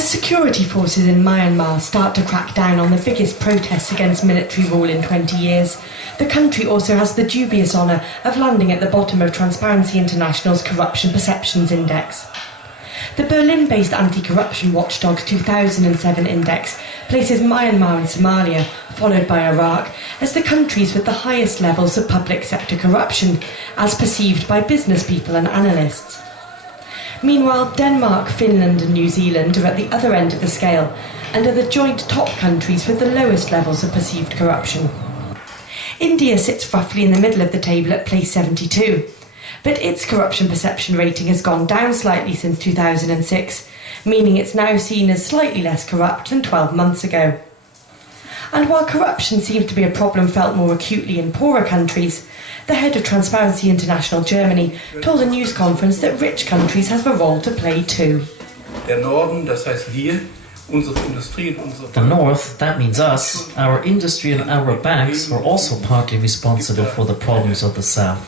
As security forces in Myanmar start to crack down on the biggest protests against military rule in 20 years, the country also has the dubious honour of landing at the bottom of Transparency International's Corruption Perceptions Index. The Berlin-based anti-corruption watchdog's 2007 index places Myanmar and Somalia, followed by Iraq, as the countries with the highest levels of public sector corruption, as perceived by business people and analysts. Meanwhile, Denmark, Finland and New Zealand are at the other end of the scale and are the joint top countries with the lowest levels of perceived corruption. India sits roughly in the middle of the table at place 72, but its corruption perception rating has gone down slightly since 2006, meaning it's now seen as slightly less corrupt than 12 months ago. And while corruption seems to be a problem felt more acutely in poorer countries, the head of Transparency International Germany told a news conference that rich countries have a role to play too. The North, that means us, our industry and our banks, are also partly responsible for the problems of the South.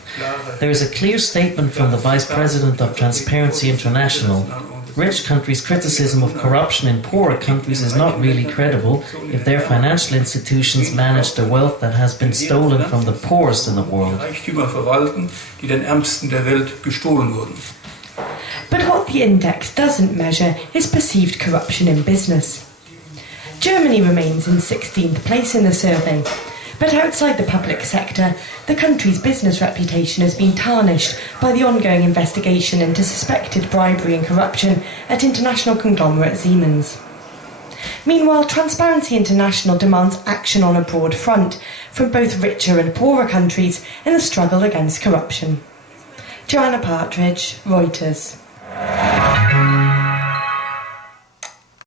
There is a clear statement from the Vice President of Transparency International. Rich countries' criticism of corruption in poorer countries is not really credible if their financial institutions manage the wealth that has been stolen from the poorest in the world. But what the index doesn't measure is perceived corruption in business. Germany remains in 16th place in the survey, but outside the public sector, the country's business reputation has been tarnished by the ongoing investigation into suspected bribery and corruption at international conglomerate Siemens. Meanwhile, Transparency International demands action on a broad front from both richer and poorer countries in the struggle against corruption. Joanna Partridge, Reuters.